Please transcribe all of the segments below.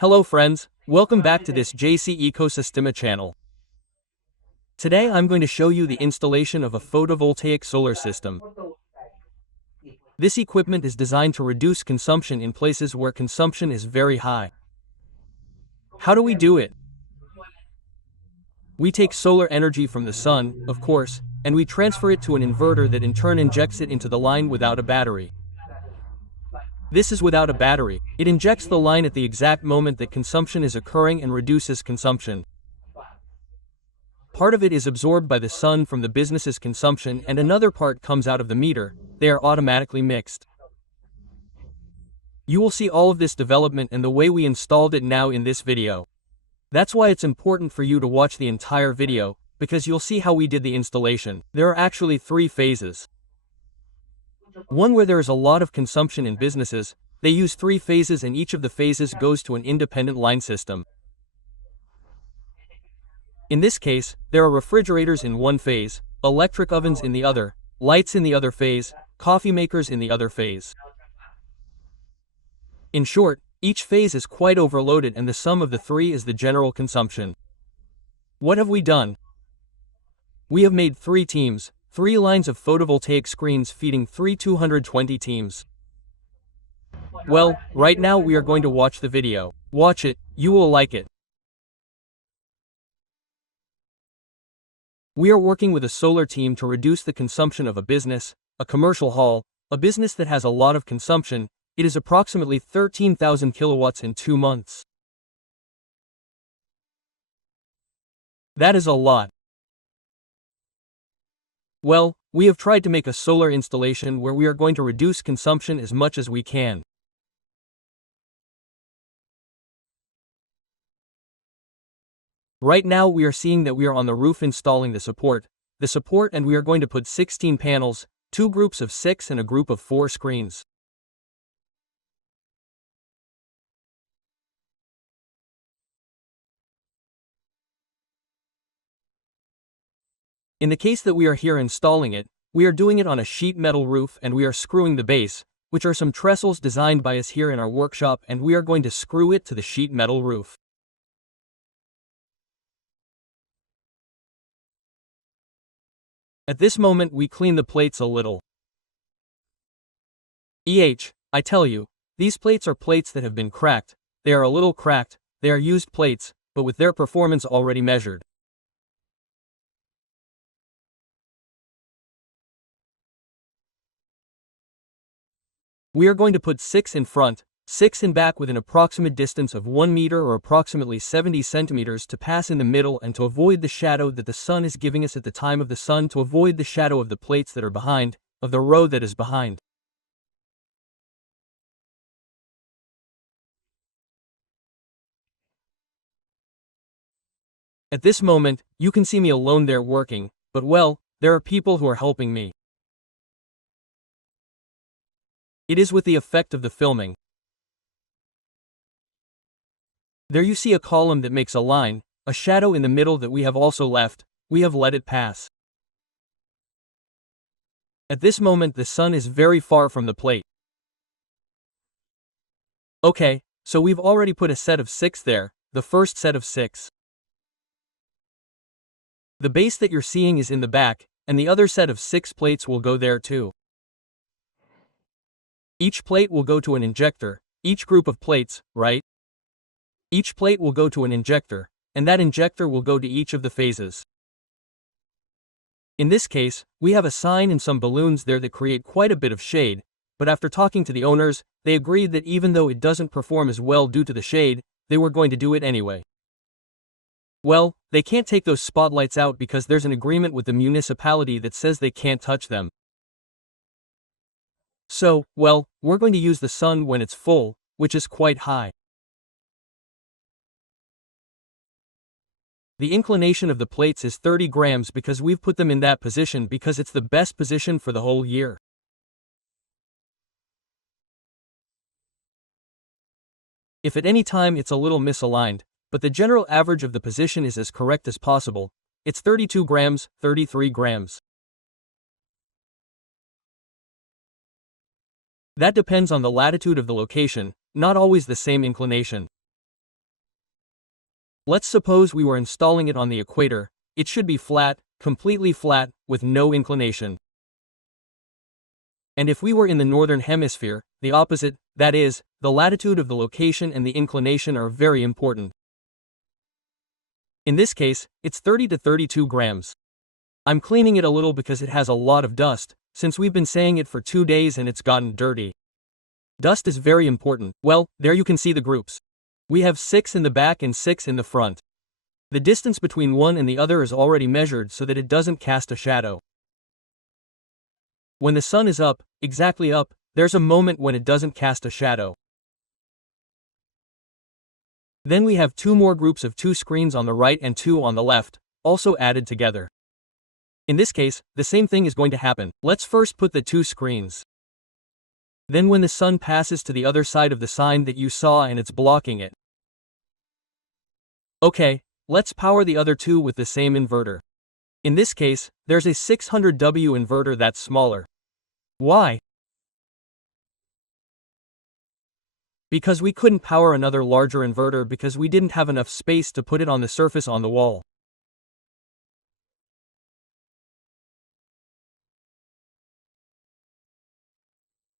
Hello friends, welcome back to this JC Ecosystema channel. Today I'm going to show you the installation of a photovoltaic solar system. This equipment is designed to reduce consumption in places where consumption is very high. How do we do it? We take solar energy from the sun, of course, and we transfer it to an inverter that in turn injects it into the line without a battery. This is without a battery. It injects the line at the exact moment that consumption is occurring and reduces consumption. Part of it is absorbed by the sun from the business's consumption and another part comes out of the meter. They are automatically mixed. You will see all of this development and the way we installed it now in this video. That's why it's important for you to watch the entire video, because you'll see how we did the installation. There are actually 3 phases. One where there is a lot of consumption in businesses, they use 3 phases and each of the phases goes to an independent line system. In this case, there are refrigerators in one phase, electric ovens in the other, lights in the other phase, coffee makers in the other phase. In short, each phase is quite overloaded and the sum of the 3 is the general consumption. What have we done? We have made 3 teams, 3 lines of photovoltaic screens feeding 3 220 teams. Well, right now we are going to watch the video. Watch it, you will like it. We are working with a solar team to reduce the consumption of a business, a commercial hall, a business that has a lot of consumption. It is approximately 13,000 kilowatts in 2 months. That is a lot. Well, we have tried to make a solar installation where we are going to reduce consumption as much as we can. Right now we are seeing that we are on the roof installing the support, and we are going to put 16 panels, 2 groups of 6 and a group of 4 screens. In the case that we are here installing it, we are doing it on a sheet metal roof and we are screwing the base, which are some trestles designed by us here in our workshop, and we are going to screw it to the sheet metal roof. At this moment we clean the plates a little. I tell you, these plates are plates that have been cracked. They are a little cracked, they are used plates, but with their performance already measured. We are going to put 6 in front, 6 in back with an approximate distance of 1 meter or approximately 70 centimeters to pass in the middle and to avoid the shadow that the sun is giving us at the time of the sun, to avoid the shadow of the plates that are behind, of the row that is behind. At this moment, you can see me alone there working, but well, there are people who are helping me. It is with the effect of the filming. There you see a column that makes a line, a shadow in the middle that we have also left, we have let it pass. At this moment the sun is very far from the plate. Okay, so we've already put a set of 6 there, the first set of 6. The base that you're seeing is in the back, and the other set of 6 plates will go there too. Each plate will go to an injector, each group of plates, right? Each plate will go to an injector, and that injector will go to each of the phases. In this case, we have a sign and some balloons there that create quite a bit of shade, but after talking to the owners, they agreed that even though it doesn't perform as well due to the shade, they were going to do it anyway. Well, they can't take those spotlights out because there's an agreement with the municipality that says they can't touch them. So, well, we're going to use the sun when it's full, which is quite high. The inclination of the plates is 30 grams because we've put them in that position because it's the best position for the whole year. If at any time it's a little misaligned, but the general average of the position is as correct as possible, it's 32 grams, 33 grams. That depends on the latitude of the location, not always the same inclination. Let's suppose we were installing it on the equator. It should be flat, completely flat, with no inclination. And if we were in the northern hemisphere, the opposite, that is, the latitude of the location and the inclination are very important. In this case, it's 30 to 32 grams. I'm cleaning it a little because it has a lot of dust, since we've been saying it for 2 days and it's gotten dirty. Dust is very important. Well, there you can see the groups. We have 6 in the back and 6 in the front. The distance between one and the other is already measured so that it doesn't cast a shadow. When the sun is up, exactly up, there's a moment when it doesn't cast a shadow. Then we have 2 more groups of 2 screens on the right and 2 on the left, also added together. In this case, the same thing is going to happen. Let's first put the 2 screens. Then when the sun passes to the other side of the sign that you saw and it's blocking it. Okay, let's power the other 2 with the same inverter. In this case, there's a 600W inverter that's smaller. Why? Because we couldn't power another larger inverter because we didn't have enough space to put it on the surface on the wall.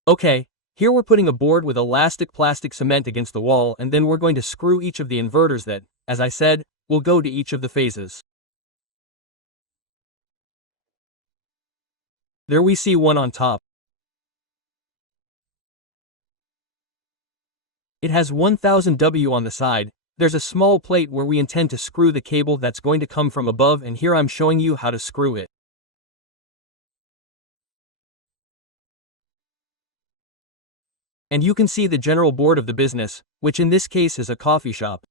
Okay, here we're putting a board with elastic plastic cement against the wall and then we're going to screw each of the inverters that, as I said, will go to each of the phases. There we see one on top. It has 1000 W on the side. There's a small plate where we intend to screw the cable that's going to come from above and here I'm showing you how to screw it. And you can see the general board of the business, which in this case is a coffee shop.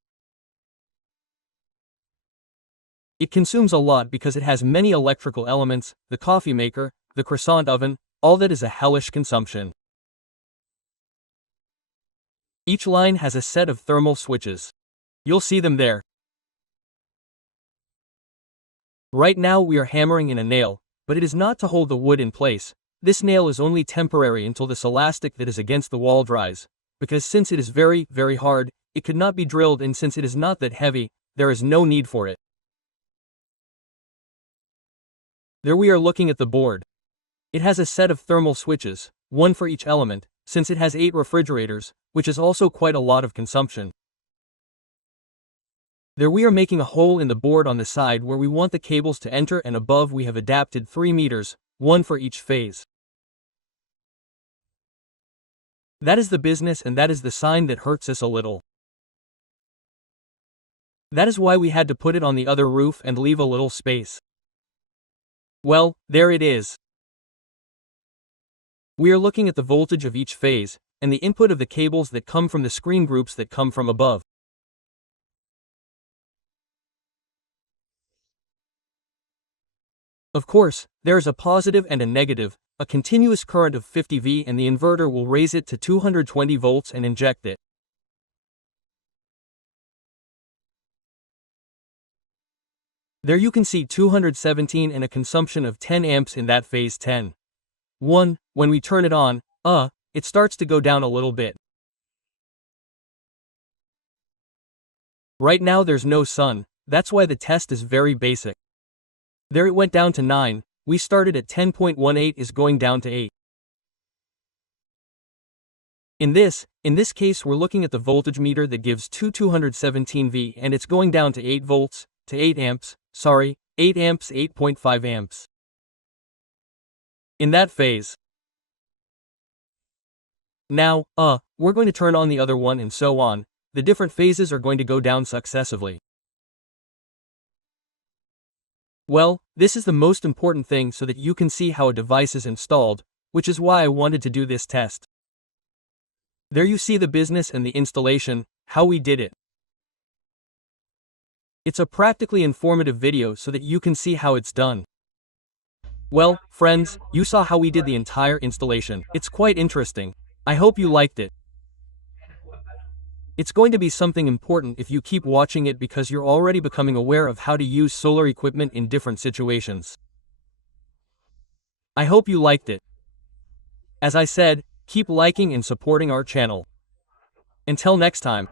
It consumes a lot because it has many electrical elements, the coffee maker, the croissant oven, all that is a hellish consumption. Each line has a set of thermal switches. You'll see them there. Right now we are hammering in a nail, but it is not to hold the wood in place. This nail is only temporary until this elastic that is against the wall dries, because since it is very, very hard, it could not be drilled and since it is not that heavy, there is no need for it. There we are looking at the board. It has a set of thermal switches, one for each element, since it has 8 refrigerators, which is also quite a lot of consumption. There we are making a hole in the board on the side where we want the cables to enter and above we have adapted 3 meters, one for each phase. That is the business and that is the sign that hurts us a little. That is why we had to put it on the other roof and leave a little space. Well, there it is. We are looking at the voltage of each phase, and the input of the cables that come from the screen groups that come from above. Of course, there is a positive and a negative, a continuous current of 50 V and the inverter will raise it to 220 volts and inject it. There you can see 217 and a consumption of 10 amps in that phase 10. 1. When we turn it on, it starts to go down a little bit. Right now there's no sun, that's why the test is very basic. There it went down to 9, we started at 10.18 is going down to 8. In this case we're looking at the voltage meter that gives 217 V and it's going down to 8 volts, to 8 amps, 8 amps 8.5 amps. In that phase. Now, we're going to turn on the other one and so on, the different phases are going to go down successively. Well, this is the most important thing so that you can see how a device is installed, which is why I wanted to do this test. There you see the business and the installation, how we did it. It's a practically informative video so that you can see how it's done. Well, friends, you saw how we did the entire installation. It's quite interesting. I hope you liked it. It's going to be something important if you keep watching it because you're already becoming aware of how to use solar equipment in different situations. I hope you liked it. As I said, keep liking and supporting our channel. Until next time.